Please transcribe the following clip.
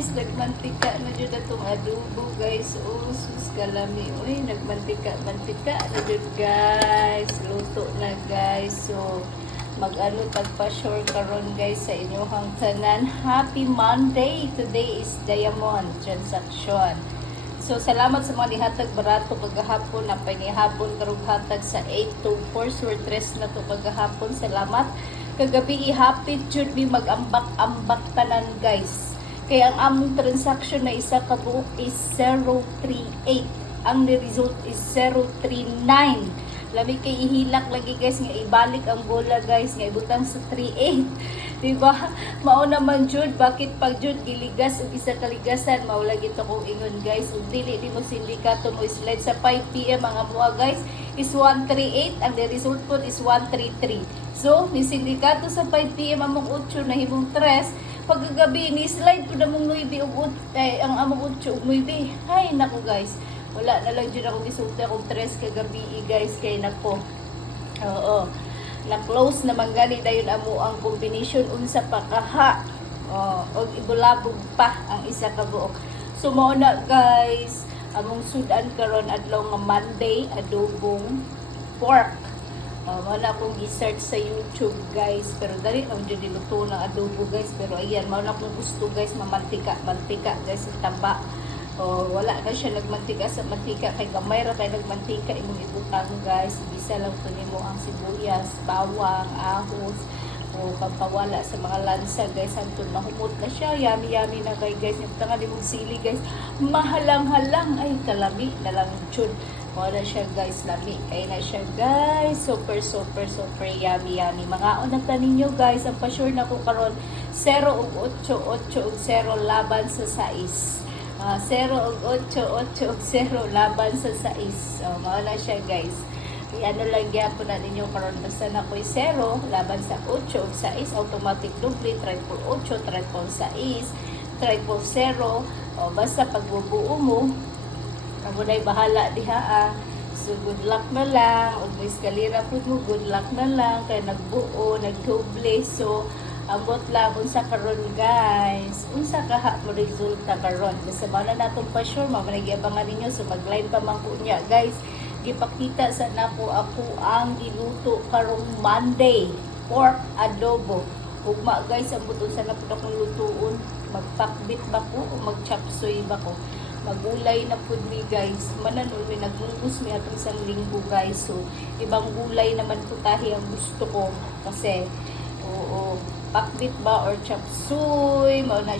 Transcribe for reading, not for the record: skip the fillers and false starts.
guys, nagmantika na dyan itong adobo guys. Oh, sus kalami. Uy, nagmantika na dyan guys. Luto na guys. So, mag-ano tagpa-sure karon guys sa inyong tanan. Happy Monday! Today is Diamond Transaction. So, salamat sa mga nihatag barato kagahapon na panihapon karong hatag sa 824 surtres na to kagahapon. Salamat. Kagabi ihapit jud mi mag-ambak-ambak tanan guys. Kaya ang among transaction na isa ka buok is 038. Ang result is 039. Lami kay ihilak lagi guys nga ibalik ang bola guys nga ibutang sa 38. Diba? Mao naman jud bakit pag jud giligas og isa kaligasan mao lagi to kong ingon guys ug dili di mo sindikato mo slide sa 5 PM ang amuha guys is 138 ang result po is 133. So ni sindikato sa 5 PM among 8 na himong 3 pagkagabi ni slide ko na mong 9 ug ang among 8 ug 9. Hay nako guys. Wala na lang dyan ako gisulti akong 3 kagabi guys kay nako. Oo. Na-close naman gani dayon amo ang combination unsa pa kaha. Og ibulabog pa ang isa ka buok. So mao na guys, among sudan karon adlaw nga Monday adobong pork. Mao na akong gi-search sa YouTube guys, pero dali lang jud niluto ng adobo guys, pero ayan mao na akong gusto guys mamantika guys sa taba. Wala na siya nagmantika sa mantika kay gamay ra kay nagmantika imong ibutang guys. Bisa lang to nimo ang sibuyas, bawang, ahos o pampawala sa mga lansa guys hangtod mahumot na siya. Yummy na kay guys. Yung tanga nimong sili guys. Mahalang-halang ay kalami na lang jud. Wala siya guys, lami kay na siya guys. Super yummy. Mga unang ninyo guys, ang pa-sure na ko karon 0 ug 8 ug 0 laban sa 6. 0 ug 8 ug 0 laban sa 6. Mao na siya guys. Ano lang gyapon na ninyo karon basta na ko'y 0 laban sa 8 ug 6 automatic double triple 8 triple 6 triple 0. Basta pagbubuo mo amo nay bahala diha. So good luck na lang ug may eskalera pud mo good luck na lang kay nagbuo nagdoble. So ambot lang unsa karon guys. Unsa kaha mo resulta karon. Basta mao na natong pa sure mao man giabangan ninyo so mag-live pa man ko niya guys. Gipakita sa nako ako ang giluto karong Monday pork adobo. Ugma guys ambot unsa na pud akong lutuon. Magpakbit ba ko o magchapsoy ba ko. Magulay na pud mi guys. Manan mi naglungos mi atong isang linggo guys. So ibang gulay naman po tahi ang gusto ko kasi pakbit ba or chop suey mao na